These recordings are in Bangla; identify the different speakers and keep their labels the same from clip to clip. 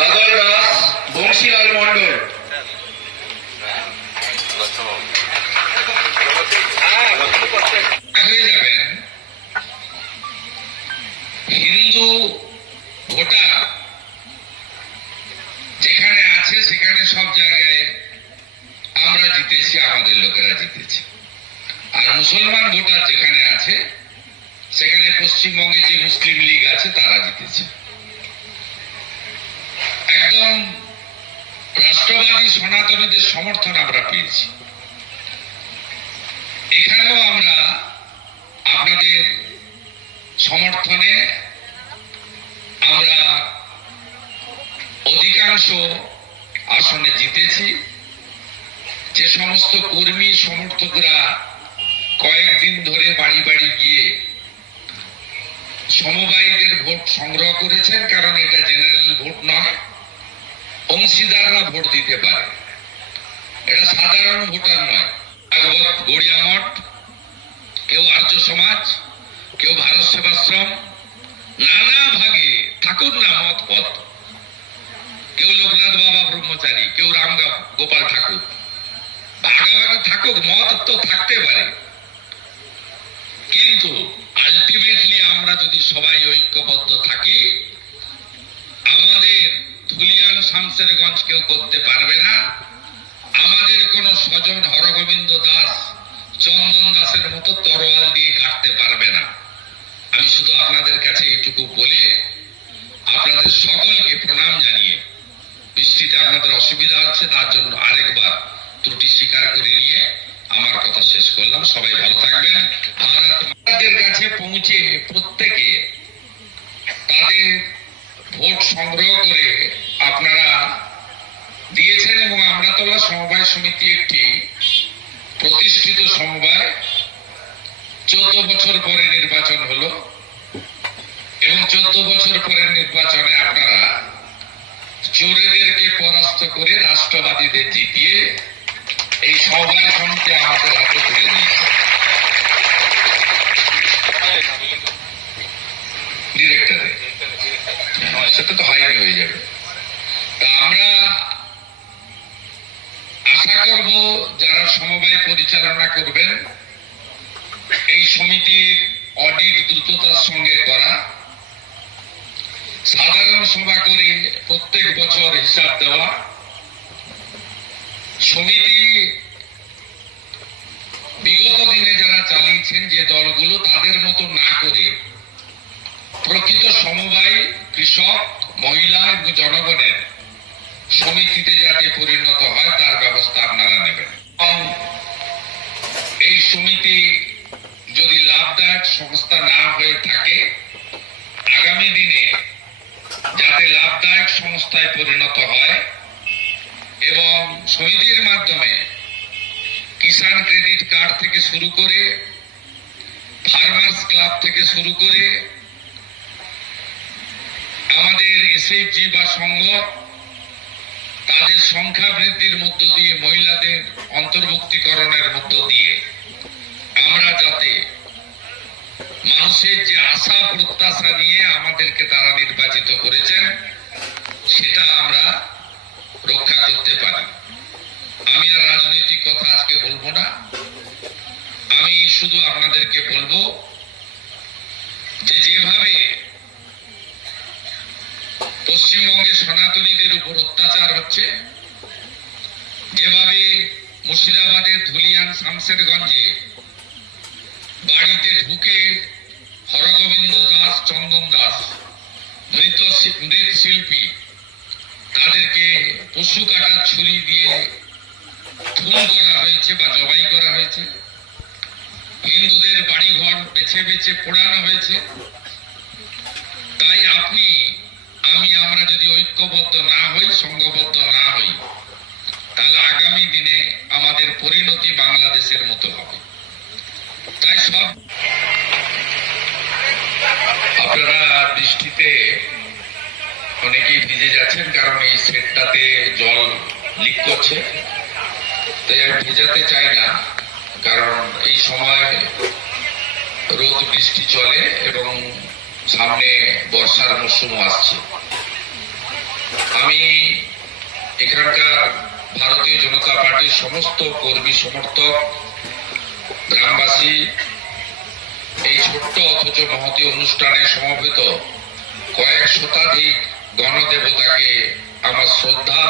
Speaker 1: বাদল দাস বংশীলাল মন্ডল
Speaker 2: হিন্দু ভোটার। যেখানে আছে সেখানে সব জায়গায় আমরা জিতেছি, আমাদের লোকেরা জিতেছে। আর মুসলমান ভোটার যেখানে আছে, সেখানে পশ্চিমবঙ্গে যে মুসলিম লীগ আছে, তারা জিতেছে। একদম রাষ্ট্রবাদী সনাতনীদের সমর্থন আমরা পেয়েছি। এখানেও আমরা আপনাদের সমর্থনে আমরা অধিকাংশ আসনে জিতেছি। যে সমস্ত কর্মী সমর্থকরা কয়েকদিন ধরে বাড়ি বাড়ি গিয়ে সমবায়ীদের ভোট সংগ্রহ করেছেন, কারণ এটা জেনারেল ভোট নয়। অংশীদাররা ভোট দিতে পারে। এটা সাধারণ ভোটার নয়। ভাগবত গড়িয়া মঠ, কেউ আর্য সমাজ, কেউ ভারত সেবাশ্রম, নানা ভাগে ঠাকুর না মত পথ। কেউ লোকনাথ বাবা ব্রহ্মচারী, কেউ রাম গোপাল ঠাকুর। ভাগাভাগি থাকুক, মত তো থাকতে পারে। কিন্তু আলটিমেটলি আমরা যদি সবাই ঐক্যবদ্ধ থাকি, আমাদের ধুলিয়ান শামসেরগঞ্জ কেউ করতে পারবে না। আমাদের কোন স্বজন হরগোবিন্দ দাস চন্দন দাসের মতো তরোয়াল দিয়ে কাটতে পারবে না। আমি শুধু আপনাদের কাছে এইটুকু বলে আপনাদের সকলকে প্রণাম জানিয়ে বৃষ্টিতে আপনাদের অসুবিধা হচ্ছে, তার জন্য আরেকবার ত্রুটি স্বীকার করে নিয়ে আমার কথা শেষ করলাম। সবাই ভালো থাকবেন। আর আপনাদের কাছে পৌঁছে প্রত্যেকে তাদের ভোট সংগ্রহ করে আপনারা দিয়েছেন এবং আমরাতলা সমবায় সমিতি একটি প্রতিষ্ঠিত সমবায় চোদ্দ বছর পরে নির্বাচন হলো এবং চোদ্দ বছর পরে নির্বাচনে আপনারা চোরেদেরকে পরাস্ত করে রাষ্ট্রবাদীদের জিতিয়ে এই সমবায় সমিতি আমাদের হাতে তুলে দিয়েছে ডিরেক্টরে সেটা তো হাইনি হয়ে যাবে তা আমরা আশা করব যারা সমবায় পরিচালনা করবেন, এই সমিতির অডিট দ্রুততার সঙ্গে করা। সাধারণ সভা করে প্রত্যেক বছর হিসাব দেওয়া। সমিতি বিগত দিনে যারা চালিয়েছেন যে দলগুলো, তাদের মতো না করে প্রকৃত সমবায় কৃষক, মহিলা এবং জনগণের সমিতিতে যাতে পরিণত হয়, তার ব্যবস্থা আপনারা নেবেন। এই সমিতি যদি লাভদায়ক সংস্থা না হয়ে থাকে, আগামী দিনে যাতে লাভদায়ক সংস্থায় পরিণত হয় এবং সমিতির মাধ্যমে কিষাণ ক্রেডিট কার্ড থেকে শুরু করে ফার্মার্স ক্লাব থেকে শুরু করে আমাদের এসএইচজি বা সংঘ, তাদের সংখ্যা বৃদ্ধির মধ্য দিয়ে মহিলাদের অন্তর্ভুক্তিকরণের মধ্য দিয়ে আমরা যাতে মানুষের যে আশা, প্রত্যাশা নিয়ে আমাদেরকে তারা নির্বাচিত করেছেন, সেটা আমরা রক্ষা করতে পারি। আমি আর রাজনৈতিক কথা আজকে বলব না। আমি শুধু আপনাদেরকে বলব যে যেভাবে পশ্চিমবঙ্গে সনাতনীদের উপর অত্যাচার হচ্ছে, যেভাবে মুর্শিদাবাদের ধুলিয়ান শামশেরগঞ্জে বাড়িতে ঢুকে হরগোবিন্দ দাস, চন্দন দাস, মৃত মৃৎশিল্পী তাদেরকে পশু কাটা ছুরি দিয়ে খুন করা হয়েছে বা জবাই করা হয়েছে। হিন্দুদের বাড়িঘর বেছে বেছে পোড়ানো হয়েছে। তাই আপনি, আমি, আমরা যদি ঐক্যবদ্ধ না হই সংঘবদ্ধ না হই, তাহলে আগামী দিনে আমাদের পরিণতি বাংলাদেশের মতো হবে। তাই সব আপনারা বৃষ্টিতে অনেকেই ভিজে যাচ্ছেন কারণ এই সেটটাতে জল লিক করছে। তাই আমি ভেজাতে চাই না, কারণ এই সময় রোদ, বৃষ্টি চলে এবং সামনে বর্ষার মৌসুম আসছে। আমি এখানকার ভারতীয় জনতা পার্টির সমস্ত কর্মী, সমর্থক গ্রামবাসী, এই ছোট্ট অথচ মহতি অনুষ্ঠানে সমবেত কয়েক শতাধিক গণদেবতাকে আমার শ্রদ্ধা,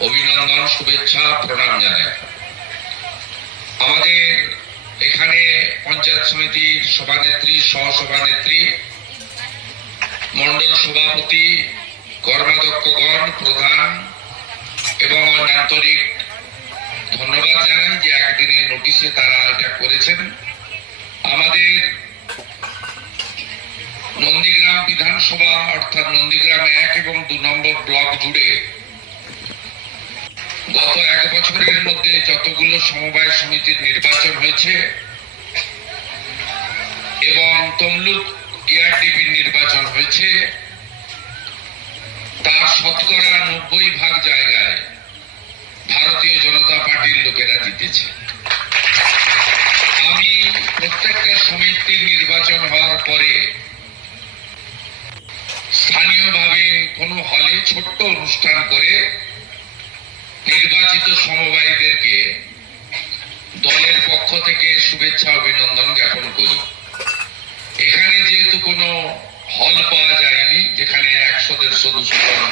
Speaker 2: অভিনন্দন, শুভেচ্ছা, প্রণাম জানাই। আমাদের এখানে পঞ্চায়েত সমিতির সভানেত্রী, সহসভানেত্রী মন্ডল সভাপতি, কর্মাধ্যক্ষগণ, প্রধান এবং আন্তরিক করেছেন। আমাদের নন্দীগ্রাম বিধানসভা, অর্থাৎ নন্দীগ্রাম এক এবং দু নম্বর ব্লক জুড়ে গত এক বছরের মধ্যে যতগুলো সমবায় সমিতির নির্বাচন হয়েছে এবং তমলুক এআরডিবির নির্বাচন হয়েছে, তার শতকরা নব্বই ভাগ জায়গায় ভারতীয় জনতা পার্টির লোকেরা জিতেছে। প্রত্যেকটা সমিতির নির্বাচন হওয়ার পরে স্থানীয়ভাবে কোনো হলে ছোট্ট অনুষ্ঠান করে নির্বাচিত সমবায়ীদেরকে দলের পক্ষ থেকে শুভেচ্ছা, অভিনন্দন জ্ঞাপন করি। এখানে যেহেতু কোনো হল পাওয়া যায়নি, যেখানে একশো, দেড়শো, দুশো জন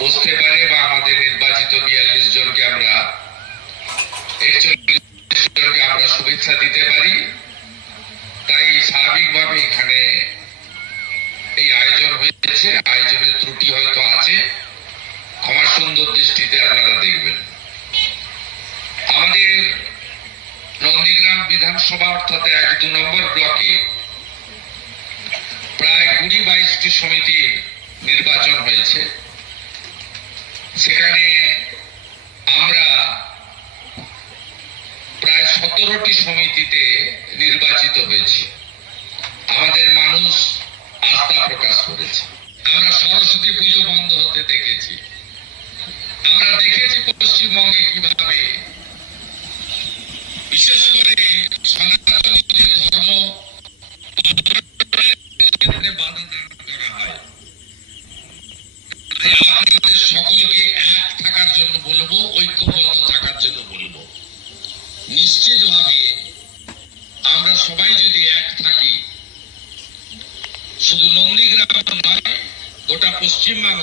Speaker 2: বসতে পারে বা আমাদের নির্বাচিত বিয়াল্লিশ জনকে আমরা একচল্লিশ শুভেচ্ছা দিতে পারি। তাই স্বাভাবিকভাবে এখানে এই আয়োজন হয়েছে। আয়োজনের ত্রুটি হয়তো আছে। ক্ষমা সুন্দর দৃষ্টিতে আপনারা দেখবেন। আমাদের নন্দীগ্রাম বিধানসভা অর্থাৎ এক দু নম্বর ব্লকে প্রায় কুড়ি বাইশটি সমিতির নির্বাচন হয়েছে। সেখানে আমরা সতেরোটি সমিতিতে নির্বাচিত হয়েছি। আমাদের মানুষ আস্থা প্রকাশ করেছে। আমরা সরস্বতী পুজো বন্ধ হতে দেখেছি। আমরা দেখেছি পশ্চিমবঙ্গে কীভাবে বিশেষ করে সনাতনীদের ধর্ম হয় সকলকে এক থাকার জন্য বলব, ঐক্যবদ্ধ থাকার জন্য বলব। নিশ্চিতভাবে আমরা সবাই যদি এক থাকি শুধু নন্দীগ্রাম নয় গোটা পশ্চিমবাংলা